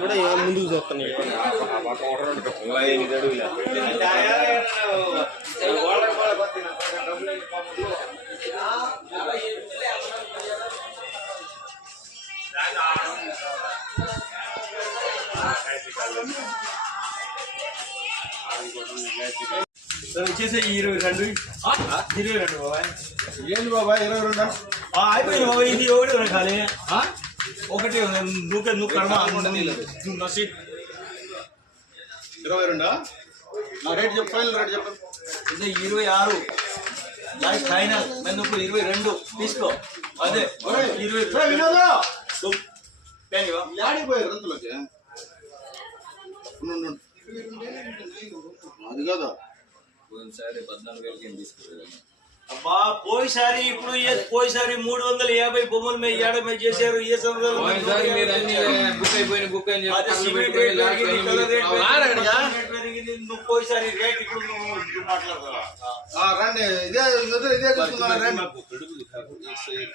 కూడా ముందుకు చూస్తున్నాయి వచ్చేసి ఇరవై రెండు. ఇరవై రెండు బాబాయ్. ఏంది బాబాయ్ ఇరవై రెండు? ఆ, అయిపోయింది బాబాయ్ ఇది ఒకటి ఖాళీ? ఒకటి నువ్వు నసి ఇరవై రెండా నా రేట్ చెప్పు ఫైనల్ రేట్ చెప్పు. ఇది ఇరవై ఆరు. లాస్ట్ ఫైనల్ నువ్వు ఇరవై రెండు. తీసుకో. అదే. ఇరవై ఏయ్, వినోదా! నువ్వు. పెన్ ఇవ్వ. యాడికి పోయారు రంతులకి? ఉండు, ఉండు. అది కాదు. పోయినసారి పద్నాలుగు వేలకి ఏం తీసుకున్నాను అబ్బా పోయిసారి ఇప్పుడు ఏ- పోయిసారి మూడు వందల యాభై బొమ్మలు మేము ఏడమై చేశారు ఏ పోయిసారి రేట్ ఇప్పుడు రండి ఇదే ఇదే రండి.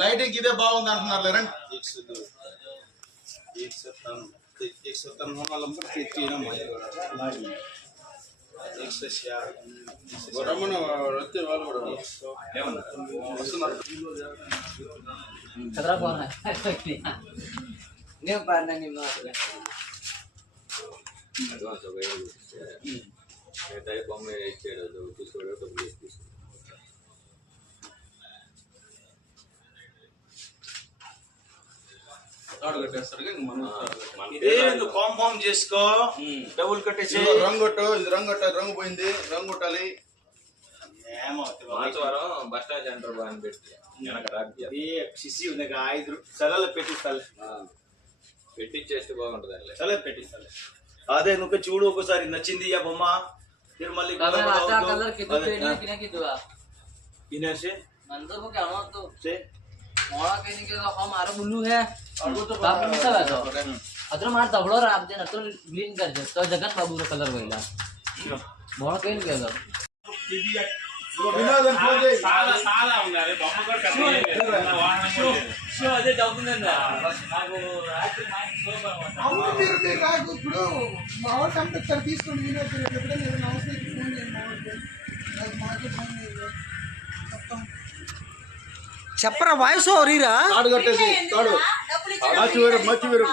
లైటింగ్ ఇదే బాగుంది అంటున్నారు రండి. రమ్మను వస్తే వాళ్ళు కూడా వస్తున్నారు నేను పాడినా నీ మాట అడ్వాన్స్ ఒక ఏడు బొమ్మ ఇచ్చాడు చూసుకోవడం డబ్బులు తాడు కట్టేస్తారు ఇంక మనం ఇదే నువ్వు కాంపౌండ్ చేసుకో డబుల్ కట్టేసి ఇదిగో రంగు కొట్టు ఇది రంగు కొట్టాలి రంగు పోయింది రంగు కొట్టాలి మాచవరం బస్ స్టాండ్ సెంటర్ బాగా పెట్టి వెనక రాక్ ఇది సిసి ఉంది ఇక ఐదు సలలు పెట్టిస్తాలే పెట్టించేస్తే బాగుంటుంది అందులో సలే పెట్టిస్తాలే అదే నువ్వు చూడు ఒకసారి నచ్చింది ఆ బొమ్మ फिर మళ్ళీ कलर अच्छा గొడవ कलर వద్దు. कितो అదే, पेड़ी किने की दुआ ఇనేసి मंदर को क्या मत तो సే मोड़ा कहने के हम हमारा बुल्लू है બાપ મિસલ હતો અત્ર માર તબળો રાખ દે નતો ગ્રીન કરજે તો જગન બાબુ નો કલર વઈલા મોણ કઈ કે તો રવિનાથન પોજે સાલા સાલા ઉનારે બમ્મ કર કરે શો અજે ડોક્યુમેન્ટ બસ નાગો રાત્રે માઈક શો કરવાનો આવું తిరుపతి కాదు ఇప్పుడు మా వాళ్ళు కంప్యూటర్ తీసుకొని వినోద్ ఎప్పుడైనా అవసరం ఫోన్ చేయండి మా వాళ్ళకి నాకు మార్కెట్ ఫోన్ చేయండి మొత్తం చెప్పరా వాయిస్ ఓరీరా తాడు కట్టేసి తాడు మచ్చి వేరు మచ్చి వేరు.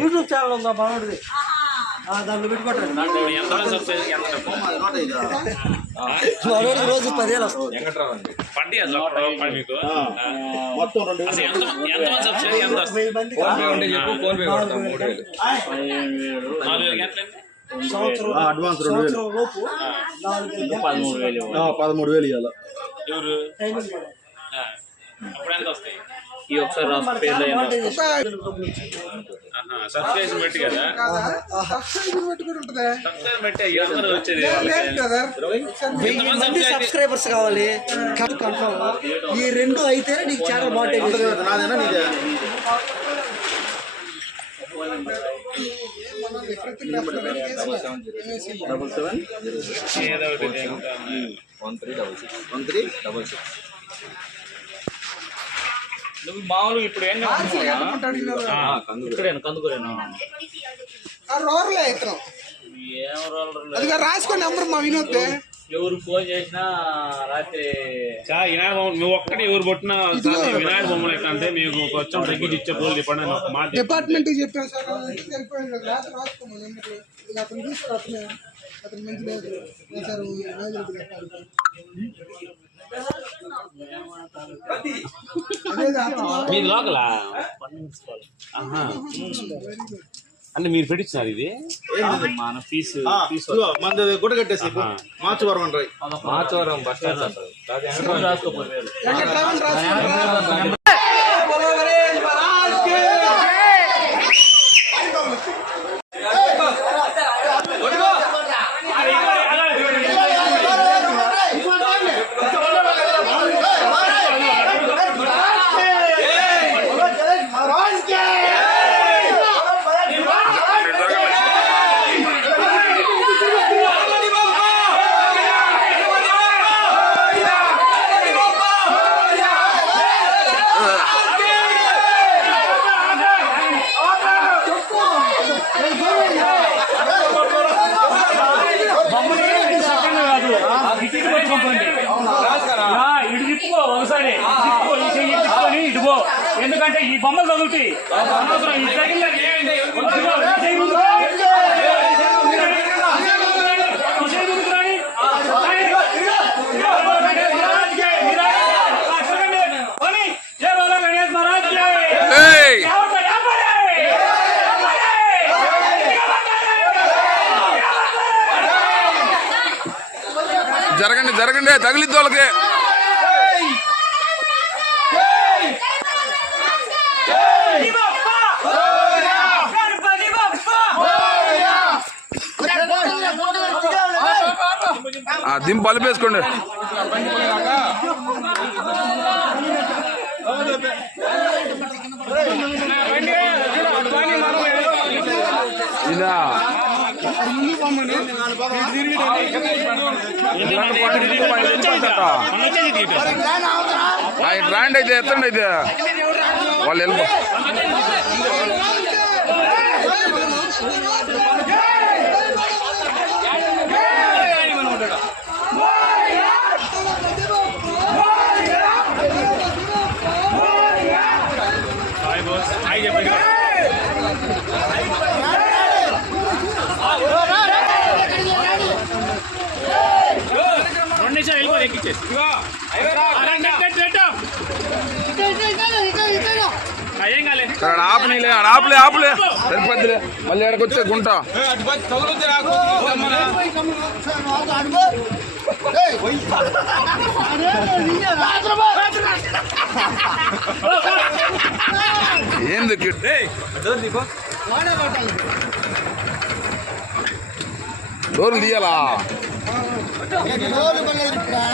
యూట్యూబ్ ఛానల్ ఉందా బాగుంటుంది దాంట్లో పెట్టుకోండి. రోజు పదివేలు వస్తుంది. అడ్వాన్స్ రెండు వేలు. పదమూడు వేలు ఇవ్వాలి ఈ ఒకసారి పేర్లు పెట్టి కదా? వెయ్యి మంది సబ్స్క్రైబర్స్ కావాలి. కన్ఫర్మ్ ఈ రెండు అయితేనే నీకు ఛానల్ నీదే? Double seven one three double six one three double six నువ్వు మామూలుగా ఇప్పుడు ఏం కందుకూరేనా రోర్లే ఇతను ఏం రోలర్ అదిగా రాసుకోండి నెంబర్ మా వినోద్ ఎవరు ఫోన్ చేసినా రాత్రి వినాయక నువ్వు ఒక్కటి ఎవరు కొట్టినా వినాయక బొమ్మలు ఎట్లా అంటే మీకు కొంచెం తగ్గించి ఇచ్చే పోలు చెప్పండి అని ఒక మాట. డిపార్ట్మెంట్ చెప్పాను సార్ అతను మీది లోకలా. అంటే మీరు పెట్టించినారు ఇది? మన ఇదిగో, మనది గుడ్డ కట్టేసి మార్చవరం అంటారు మాచవరం బస్ స్టాండ్ సెంటర్ కాదు ఈ బొమ్మలు చదువుతాయి జరగండి జరగండి తగిలిద్ది వాళ్ళకి. దింపు బలిపేసుకోండి ఇదా రాండి అయితే ఎత్తండి అయితే. వాళ్ళు వెళ్ళిపో. సరే ఆపనీలే ఆడ ఆపలే ఆపలే. సరిపోద్దిలే. మళ్ళీ ఎక్కడికి వచ్చే గుంట. ఏంది డోర్లు తీయాలా?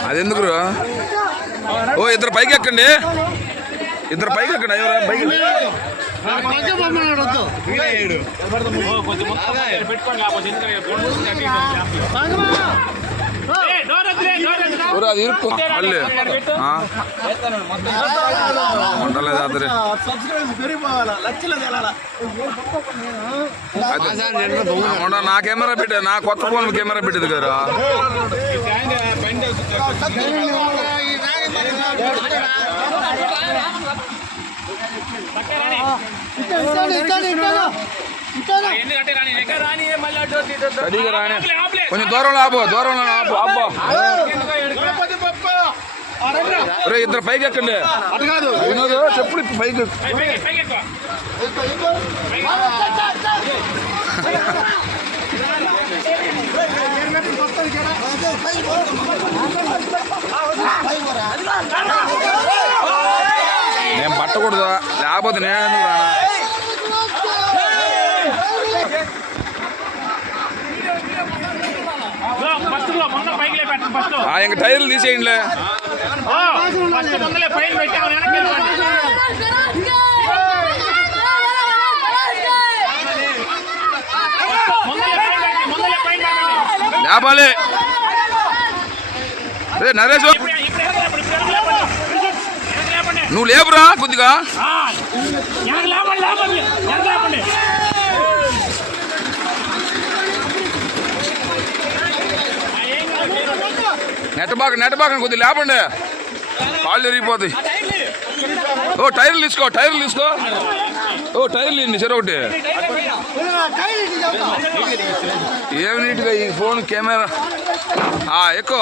అది ఎందుకు ఓ ఇద్దరు పైకి ఎక్కండి ఇద్దరు పైకి ఎక్కండి అయ్యో పైకి పెట్టుకోండి కాకపోతే ఎందుకంటే రెండు రోజులు అటు ఇటు ఏ, డోర్ వద్దులే, డోర్ వద్దు. ఊరు అది ఇరుక్కు మళ్ళీ ఆ? ఉండలేదు అద్దరే మొన్న నా కెమెరా పెట్టే నా కొత్త ఫోన్ కెమెరా పెట్టేది కదా ఎందుకంటే కొంచెం దూరంలో ఆపు దూరంలో ఆపు. అబ్బా ఇద్దరు పైకి ఎక్కండి. వినోద్ చెప్పుడు పైకి పైకి, పైకి ఎక్కువ. నేను పట్టకూడదు లేకపోతే నేను ఎందుకు రానా లో, ఫస్ట్లో, మొన్న పైకి లేపెట్టండి, లేకపోతే నేను ఇంక టైర్లు తీసేయండిలే. లేపాలి. నరేష్ నువ్వు లేపురా కొద్దిగా. నెట్టబాక నెట్టబాక కొద్దిగా లేపండి. కాళ్ళు విరిగిపోతాయి. ఓ టైర్లు తీసుకో టైర్లు తీసుకో. ఓ టైర్లు ఇన్ని సరే ఒకటి. ఏమి నీట్గా ఈ ఫోన్ కెమెరా? ఆ, ఎక్కువ.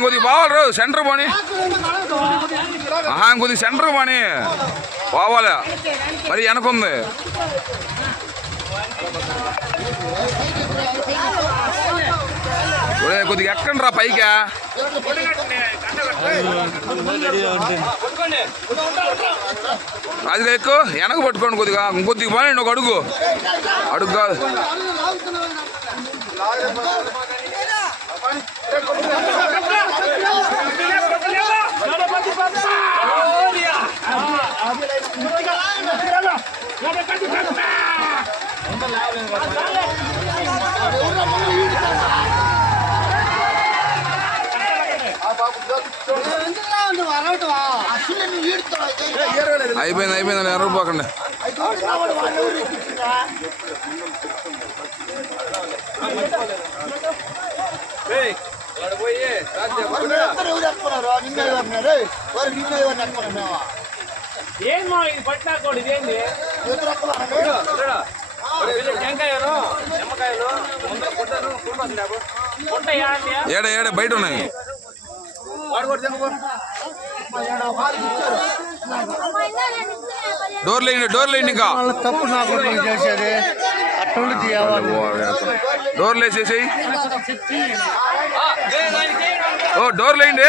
కొద్దిగా పోవాలి సెంటర్ పోని. ఆహా సెంటర్ పోని. పోవాలి. మరి వెనకుంది. కొద్దిగా ఎక్కండి రా పైకా. అది ఎక్కువ వెనక పట్టుకోండి కొద్దిగా. ఇంకొద్దిగా పోనీ ఒక అడుగు. అడుగు కాదు. అయిపోయింది అయిపోయింది ఎవరు పోకండి పోయి నిన్న ఎవరు నిన్న ఎవరు నడుపుకున్నావా మా ఇది పట్టినా కూడా ఇదేంది? టెంకాయలు నిమ్మకాయలు ముందర పుట్టను పుట్ట ఏడండి ఏడ ఏడ బయట ఉన్నాయి. డోర్ లేండి డోర్ లేండి ఇంకా. తప్పు నాకు చేసేది అట్టుండి డోర్ లేసేసేయి. ఓ డోర్ లేండి